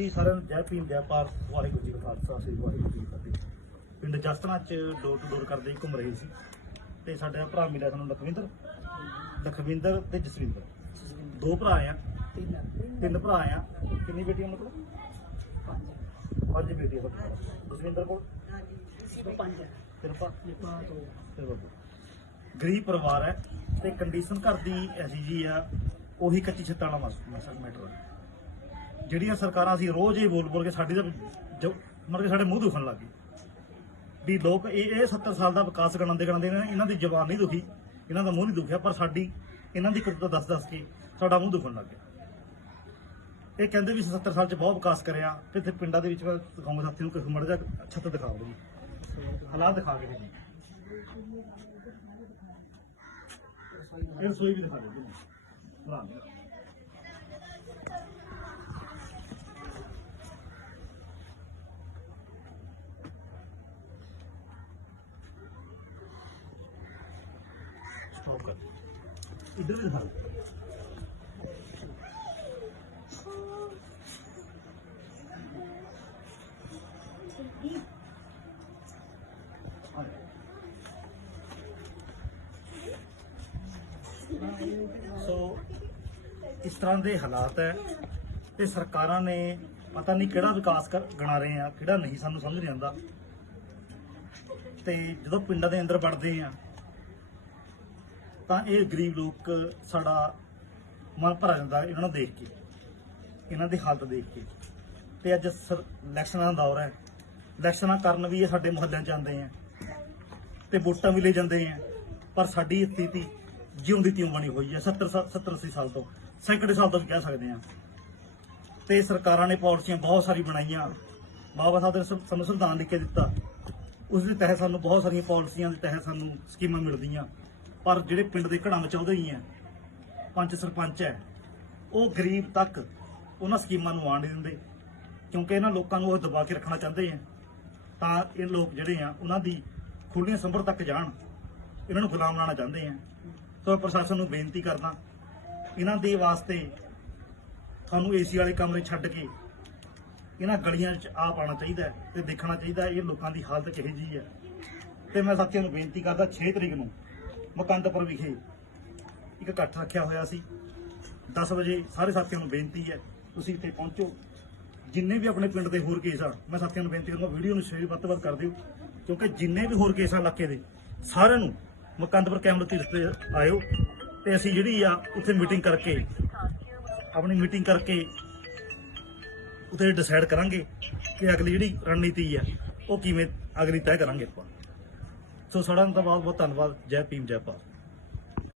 ਜੀ, ਸਾਰਿਆਂ ਨੂੰ ਜੈ ਭੀਮ, ਜੈ ਭਾਰਤ, ਵਾਹਿਗੁਰੂ ਜੀ ਕਾ ਖਾਲਸਾ, ਸ੍ਰੀ ਵਾਹਿਗੁਰੂ ਜੀ ਕੀ ਫਤਿਹ। ਪਿੰਡ ਜਸਤਨਾ ਚ ਡੋਰ ਟੂ ਡੋਰ ਕਰਦੇ ਹੀ ਘੁੰਮ ਰਹੇ ਸੀ ਤੇ ਸਾਡਾ ਭਰਾ ਮਿਲਿਆ ਸਾਨੂੰ ਲਖਵਿੰਦਰ ਲਖਵਿੰਦਰ ਤੇ ਜਸਵਿੰਦਰ। ਦੋ ਭਰਾ ਆ। ਤਿੰਨ ਭਰਾ ਆ। ਕਿੰਨੀ ਬੇਟੀਆਂ ਮਤਲਬ ਪੰਜ। ਬੇਟੀਆਂ ਸਭ ਜਸਵਿੰਦਰ ਕੋਲ? ਤੇਰੇ ਪਾ ਤੇਰੇ ਬਾਬੂ। ਗਰੀਬ ਪਰਿਵਾਰ ਹੈ ਤੇ ਕੰਡੀਸ਼ਨ ਘਰ ਦੀ ਐਸੀ ਜੀ ਆ, ਉਹੀ ਕੱਚੀ ਛੱਤਾਂ ਵਾਲਾ ਮਸਲ ਮੈਟਰ ਹੈ ਜਿਹੜੀਆਂ ਸਰਕਾਰਾਂ ਅਸੀਂ ਰੋਜ਼ ਹੀ ਬੋਲ ਬੋਲ ਕੇ ਸਾਡੀ ਤਾਂ ਮਤਲਬ ਕਿ ਸਾਡੇ ਮੂੰਹ ਦੁਖਣ ਲੱਗ ਗਏ। ਵੀ ਲੋਕ ਇਹ ਇਹ 70 ਸਾਲ ਦਾ ਵਿਕਾਸ ਗਣਾਉਂਦੇ ਗਣਾਉਂਦੇ ਇਹਨਾਂ ਦੀ ਜ਼ਬਾਨ ਨਹੀਂ ਦੁਖੀ, ਇਹਨਾਂ ਦਾ ਮੂੰਹ ਨਹੀਂ ਦੁਖਿਆ, ਪਰ ਸਾਡੀ, ਇਹਨਾਂ ਦੀ ਕੁੱਤ ਦੱਸ ਦੱਸ ਕੇ ਸਾਡਾ ਮੂੰਹ ਦੁਖਣ ਲੱਗ ਗਿਆ। ਇਹ ਕਹਿੰਦੇ ਵੀ 70 ਸਾਲ ਚ ਬਹੁਤ ਵਿਕਾਸ ਕਰਿਆ, ਤੇ ਇੱਥੇ ਪਿੰਡਾਂ ਦੇ ਵਿੱਚ ਮੈਂ ਦਿਖਾਉਂਗਾ ਸਾਥੀ ਨੂੰ ਕਿਸੇ ਮੜ ਜਾ ਛੱਤ ਦਿਖਾਓ ਜੀ। ਹਾਲਾਤ ਦਿਖਾ ਕੇ ਜੀ। ਇਹ ਰਸੋਈ ਵੀ ਦਿਖਾ ਦਿਓ ਸੋ, ਇਸ ਤਰ੍ਹਾਂ ਦੇ ਹਾਲਾਤ ਹੈ ਤੇ ਸਰਕਾਰਾਂ ਨੇ ਪਤਾ ਨਹੀਂ ਕਿਹੜਾ ਵਿਕਾਸ ਗਣਾ ਰਹੇ ਆ, ਕਿਹੜਾ ਨਹੀਂ ਸਾਨੂੰ ਸਮਝ ਨਹੀਂ ਆਉਂਦਾ। ਤੇ ਜਦੋਂ ਪਿੰਡਾਂ ਦੇ ਅੰਦਰ ਵੜਦੇ ਆ ਤਾਂ ਇਹ ਗਰੀਬ ਲੋਕ ਸਾਡਾ ਮਨ ਭਰ ਜਾਂਦਾ ਇਹਨਾਂ ਨੂੰ ਦੇਖ ਕੇ, ਇਹਨਾਂ ਦੀ ਹਾਲਤ ਦੇਖ ਕੇ। ਤੇ ਅੱਜ ਸਰ- ਇਲੈਕਸ਼ਨਾਂ ਦਾ ਦੌਰ ਹੈ। ਇਲੈਕਸ਼ਨਾਂ ਕਰਨ ਵੀ ਇਹ ਸਾਡੇ ਮੁਹੱਲਿਆਂ 'ਚ ਆਉਂਦੇ ਆ ਤੇ ਵੋਟਾਂ ਵੀ ਲੈ ਜਾਂਦੇ ਆ। ਪਰ ਸਾਡੀ ਸਥਿਤੀ ਜਿਉਂ ਦੀ ਤਿਉਂ ਬਣੀ ਹੋਈ ਹੈ 70 ਸਾ- 70 80 ਸਾਲ ਤੋਂ, ਸੈਂਕੜੇ ਸਾਲ ਤੋਂ ਵੀ ਕਹਿ ਸਕਦੇ ਆ। ਤੇ ਸਰਕਾਰਾਂ ਨੇ ਪਾਲਿਸੀਆਂ ਬਹੁਤ ਸਾਰੀ ਬਣਾਈਆਂ। ਬਾਬਾ ਸਾਹਿਬ ਨੇ ਸਾਨੂੰ ਸੰਵਿਧਾਨ ਲਿਖ ਕੇ ਦਿੱਤਾ। ਉਸ ਦੇ ਤਹਿਤ ਸਾਨੂੰ ਬਹੁਤ ਸਾਰੀਆਂ ਪਾਲਿਸੀਆਂ ਦੇ ਤਹਿਤ ਸਾਨੂੰ ਸਕੀਮਾਂ ਮਿਲਦੀਆਂ। ਪਰ ਜਿਹੜੇ ਪਿੰਡ ਦੇ ਘੜਾਂ ਚਾਹੁੰਦੇ ਹੀ ਆ ਪੰਚ ਸਰਪੰਚ ਹੈ, ਉਹ ਗਰੀਬ ਤੱਕ ਉਹਨਾਂ ਸਕੀਮਾਂ ਨੂੰ ਆਣ ਨਹੀਂ ਦਿੰਦੇ, ਕਿਉਂਕਿ ਇਹਨਾਂ ਲੋਕਾਂ ਨੂੰ ਉਹ ਦਬਾ ਕੇ ਰੱਖਣਾ ਚਾਹੁੰਦੇ ਆ ਤਾਂ ਇਹ ਲੋਕ ਜਿਹੜੇ ਆ, ਉਹਨਾਂ ਦੀ ਖੁੱਲੀਆਂ ਸੰਭਰ ਤੱਕ ਜਾਣ, ਇਹਨਾਂ ਨੂੰ ਗੁਲਾਮ ਬਣਾਉਣਾ ਚਾਹੁੰਦੇ ਆ ਤਾਂ ਪ੍ਰਸ਼ਾਸਨ ਨੂੰ ਬੇਨਤੀ ਕਰਦਾ, ਇਹਨਾਂ ਦੇ ਵਾਸਤੇ ਤੁਹਾਨੂੰ ਏਸੀ ਵਾਲੇ ਕਮਰੇ ਛੱਡ ਕੇ ਇਹਨਾਂ ਗਲੀਆਂ 'ਚ ਆ ਆਉਣਾ ਚਾਹੀਦਾ ਹੈ ਤੇ ਦੇਖਣਾ ਚਾਹੀਦਾ ਇਹ ਲੋਕਾਂ ਦੀ ਹਾਲਤ ਕਿਹੋ ਜਿਹੀ ਹੈ। ਤੇ ਮੈਂ ਸਾਥੀਆਂ ਨੂੰ ਬੇਨਤੀ ਕਰਦਾ 6 ਤਰੀਕ ਨੂੰ ਮੁਕੰਦਪੁਰ ਵਿਖੇ ਇੱਕ ਇਕੱਠ ਰੱਖਿਆ ਹੋਇਆ ਸੀ। 10 ਵਜੇ ਸਾਰੇ ਸਾਥੀਆਂ ਨੂੰ ਬੇਨਤੀ ਹੈ, ਤੁਸੀਂ ਇੱਥੇ ਪਹੁੰਚੋ। ਜਿੰਨੇ ਵੀ ਆਪਣੇ ਪਿੰਡ ਦੇ ਹੋਰ ਕੇਸ ਆ, ਮੈਂ ਸਾਥੀਆਂ ਨੂੰ ਬੇਨਤੀ ਕਰੂੰਗਾ ਵੀਡੀਓ ਨੂੰ ਸ਼ੇਅਰ ਵੱਧ ਤੋਂ ਵੱਧ ਕਰ ਦਿਓ, ਕਿਉਂਕਿ ਜਿੰਨੇ ਵੀ ਹੋਰ ਕੇਸ ਆ ਇਲਾਕੇ ਦੇ, ਸਾਰਿਆਂ ਨੂੰ ਮਕੰਦਪੁਰ ਕੈਮਰੇ ਤੇ ਰਿਸ਼ਤੇ ਆਇਓ ਤੇ ਅਸੀਂ ਜਿਹੜੀ ਆ ਉੱਥੇ ਮੀਟਿੰਗ ਕਰਕੇ, ਆਪਣੀ ਮੀਟਿੰਗ ਕਰਕੇ ਉੱਥੇ ਡਿਸਾਈਡ ਕਰਾਂਗੇ ਕਿ ਅਗਲੀ ਜਿਹੜੀ ਰਣਨੀਤੀ ਆ, ਉਹ ਕਿਵੇਂ ਅਗਲੀ ਤੈਅ ਕਰਾਂਗੇ ਆਪਾਂ। ਸੋ ਸੜਨ ਦਾ ਬਹੁਤ ਬਹੁਤ ਧੰਨਵਾਦ ਜੈ ਭੀਮ ਜੈ ਭਾਰਤ।